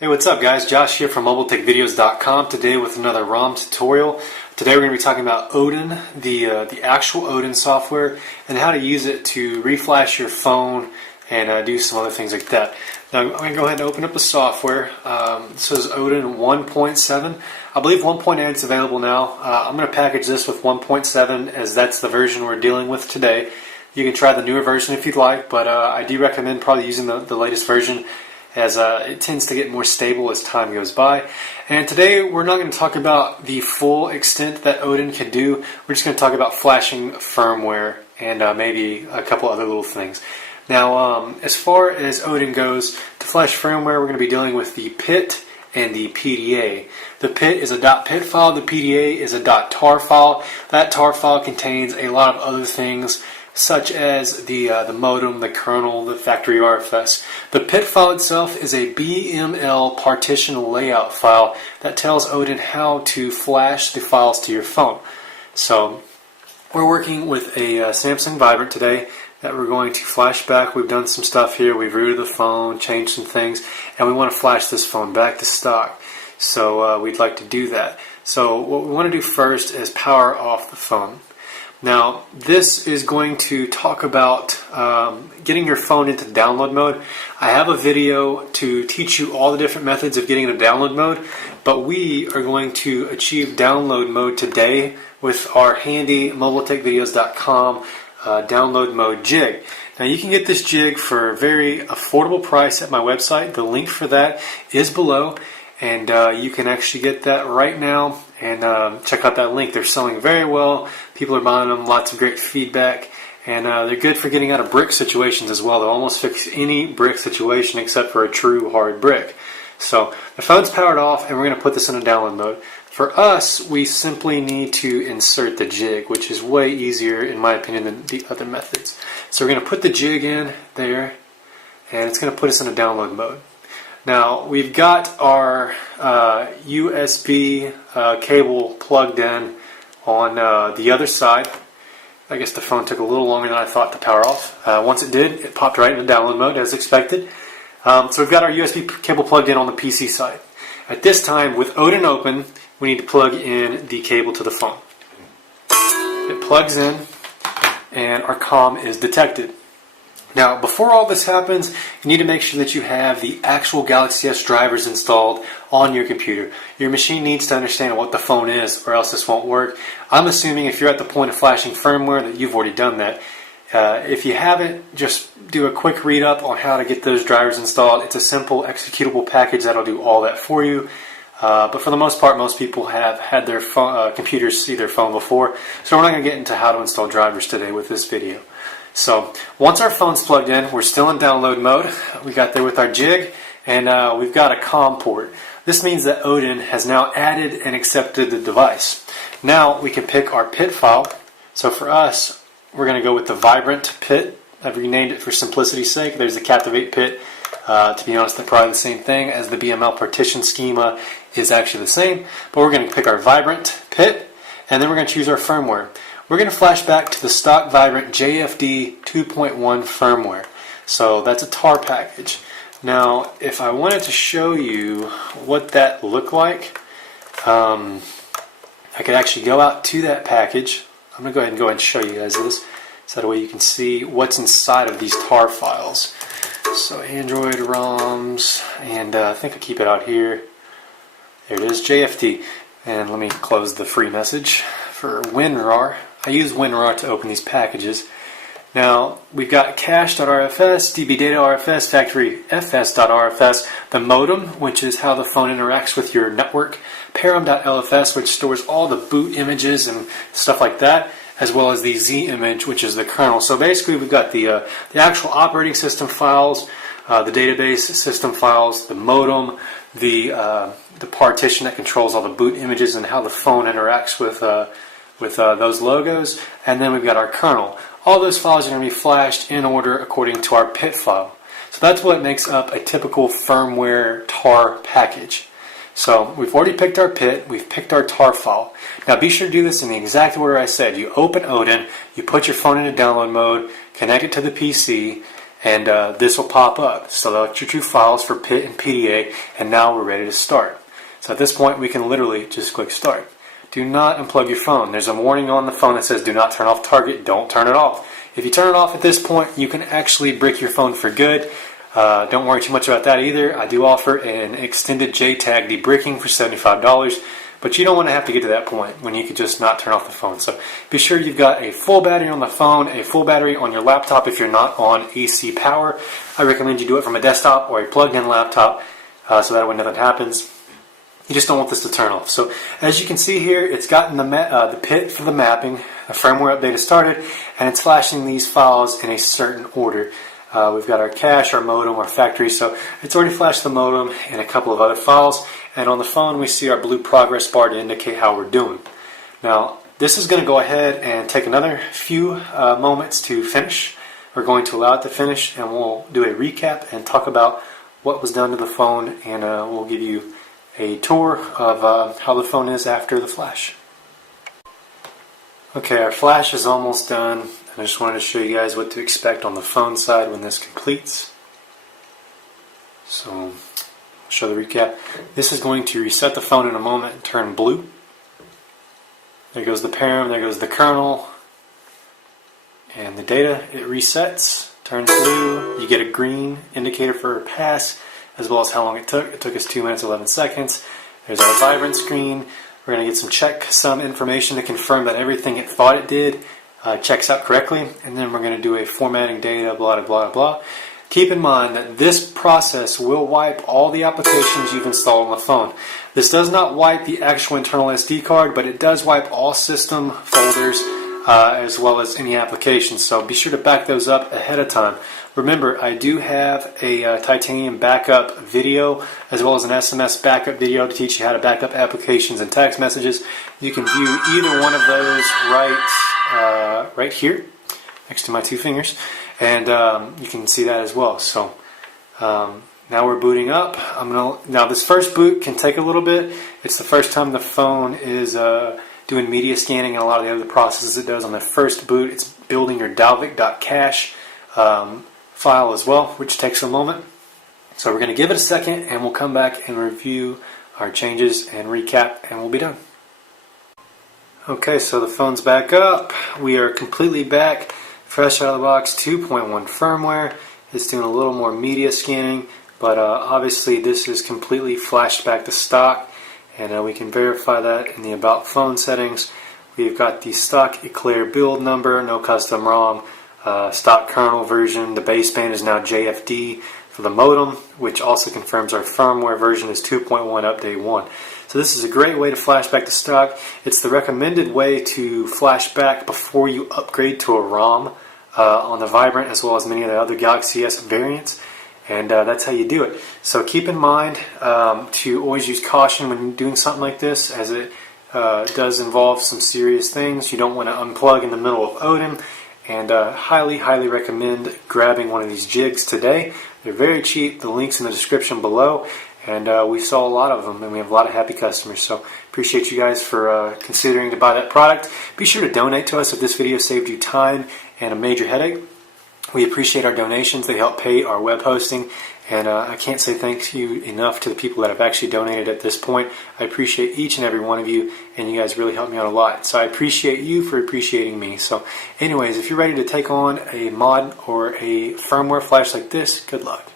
Hey, what's up guys? Josh here from MobileTechVideos.com today with another ROM tutorial. Today we're going to be talking about ODIN, the actual ODIN software, and how to use it to reflash your phone and do some other things like that. Now I'm going to go ahead and open up the software. This is ODIN 1.7. I believe 1.8 is available now. I'm going to package this with 1.7 as that's the version we're dealing with today. You can try the newer version if you'd like, but I do recommend probably using the latest version, as it tends to get more stable as time goes by. And today we're not going to talk about the full extent that ODIN can do. We're just going to talk about flashing firmware and maybe a couple other little things. Now, as far as ODIN goes, to flash firmware, we're going to be dealing with the PIT and the PDA. The PIT is a .pit file, the PDA is a .tar file. That tar file contains a lot of other things, such as the modem, the kernel, the factory RFS. The PIT file itself is a BML partition layout file that tells ODIN how to flash the files to your phone. So we're working with a Samsung Vibrant today that we're going to flash back. We've done some stuff here. We've rooted the phone, changed some things, and we want to flash this phone back to stock. So we'd like to do that. So what we want to do first is power off the phone. Now, this is going to talk about getting your phone into download mode. I have a video to teach you all the different methods of getting into download mode, but we are going to achieve download mode today with our handy MobileTechVideos.com download mode jig. Now, you can get this jig for a very affordable price at my website. The link for that is below, and you can actually get that right now and check out that link. They're selling very well. People are buying them, lots of great feedback, and they're good for getting out of brick situations as well. They'll almost fix any brick situation except for a true hard brick. So the phone's powered off, and we're going to put this in a download mode. For us, we simply need to insert the jig, which is way easier, in my opinion, than the other methods. So we're going to put the jig in there, and it's going to put us in a download mode. Now, we've got our USB cable plugged in on the other side. I guess the phone took a little longer than I thought to power off. Once it did, it popped right into download mode as expected. So we've got our USB cable plugged in on the PC side. At this time, with ODIN open, we need to plug in the cable to the phone. It plugs in, and our COM is detected. Now, before all this happens, you need to make sure that you have the actual Galaxy S drivers installed on your computer. Your machine needs to understand what the phone is, or else this won't work. I'm assuming if you're at the point of flashing firmware that you've already done that. If you haven't, just do a quick read up on how to get those drivers installed. It's a simple executable package that'll do all that for you. But for the most part, most people have had their computers see their phone before, so we're not going to get into how to install drivers today with this video. So once our phone's plugged in, we're still in download mode. We got there with our jig, and we've got a COM port. This means that ODIN has now added and accepted the device. Now we can pick our PIT file. So for us, we're going to go with the Vibrant PIT. I've renamed it for simplicity's sake. There's the Captivate PIT. To be honest, they're probably the same thing, as the BML partition schema is actually the same. But we're going to pick our Vibrant PIT, and then we're going to choose our firmware. We're going to flash back to the stock Vibrant JFD 2.1 firmware. So that's a tar package. Now, if I wanted to show you what that looked like, I could actually go out to that package. I'm going to go ahead and show you guys this, so that way you can see what's inside of these tar files. So Android ROMs, and I think I keep it out here. There it is, JFD. And let me close the free message for WinRAR. I use WinRAR to open these packages. Now, we've got cache.rfs, dbdata.rfs, factoryfs.rfs, the modem, which is how the phone interacts with your network, param.lfs, which stores all the boot images and stuff like that, as well as the Z image, which is the kernel. So basically, we've got the actual operating system files, the database system files, the modem, the partition that controls all the boot images and how the phone interacts with those logos, and then we've got our kernel. All those files are going to be flashed in order according to our PIT file. So that's what makes up a typical firmware tar package. So we've already picked our PIT, we've picked our tar file. Now be sure to do this in the exact order I said. You open ODIN, you put your phone into download mode, connect it to the PC, and this will pop up. Select your two files for PIT and PDA, and now we're ready to start. So at this point we can literally just click start. Do not unplug your phone. There's a warning on the phone that says do not turn off target. Don't turn it off. If you turn it off at this point, you can actually brick your phone for good. Don't worry too much about that either. I do offer an extended JTAG debricking for $75, but you don't want to have to get to that point when you could just not turn off the phone. So be sure you've got a full battery on the phone, a full battery on your laptop if you're not on AC power. I recommend you do it from a desktop or a plugged-in laptop so that way nothing happens. You just don't want this to turn off. So as you can see here, it's gotten the PIT for the mapping, a firmware update has started, and it's flashing these files in a certain order. We've got our cache, our modem, our factory, so it's already flashed the modem and a couple of other files, and on the phone we see our blue progress bar to indicate how we're doing. Now this is going to go ahead and take another few moments to finish. We're going to allow it to finish, and we'll do a recap and talk about what was done to the phone, and we'll give you a tour of how the phone is after the flash. Okay, our flash is almost done. I just wanted to show you guys what to expect on the phone side when this completes. So, I'll show the recap. This is going to reset the phone in a moment and turn blue. There goes the param, there goes the kernel, and the data. It resets, turns blue. You get a green indicator for a pass, as well as how long it took. It took us 2 minutes 11 seconds. There's our vibrant screen. We're going to get some information to confirm that everything it thought it did checks out correctly, and then we're going to do a formatting data, blah, blah, blah, blah. Keep in mind that this process will wipe all the applications you've installed on the phone. This does not wipe the actual internal SD card, but it does wipe all system folders as well as any applications, so be sure to back those up ahead of time. Remember, I do have a titanium backup video as well as an SMS backup video to teach you how to back up applications and text messages. You can view either one of those right here next to my two fingers, and you can see that as well. So now we're booting up. Now this first boot can take a little bit. It's the first time the phone is doing media scanning and a lot of the other processes it does on the first boot. It's building your dalvik.cache file as well, which takes a moment. So we're going to give it a second, and we'll come back and review our changes and recap, and we'll be done. Okay, so the phone's back up. We are completely back, fresh out of the box, 2.1 firmware. It's doing a little more media scanning, but obviously this is completely flashed back to stock, and we can verify that in the About Phone settings. We've got the stock Eclair build number, no custom ROM, stock kernel version. The baseband is now JFD for the modem, which also confirms our firmware version is 2.1 update 1. So this is a great way to flash back to stock. It's the recommended way to flash back before you upgrade to a ROM on the Vibrant as well as many of the other Galaxy S variants, and that's how you do it. So keep in mind to always use caution when doing something like this, as it does involve some serious things. You don't want to unplug in the middle of ODIN, and highly recommend grabbing one of these jigs today. They're very cheap. The link's in the description below, and we saw a lot of them, and we have a lot of happy customers. So appreciate you guys for considering to buy that product. Be sure to donate to us if this video saved you time and a major headache. We appreciate our donations. They help pay our web hosting, and I can't say thank you enough to the people that have actually donated at this point. I appreciate each and every one of you, and you guys really help me out a lot. So I appreciate you for appreciating me. So anyways, if you're ready to take on a mod or a firmware flash like this, good luck.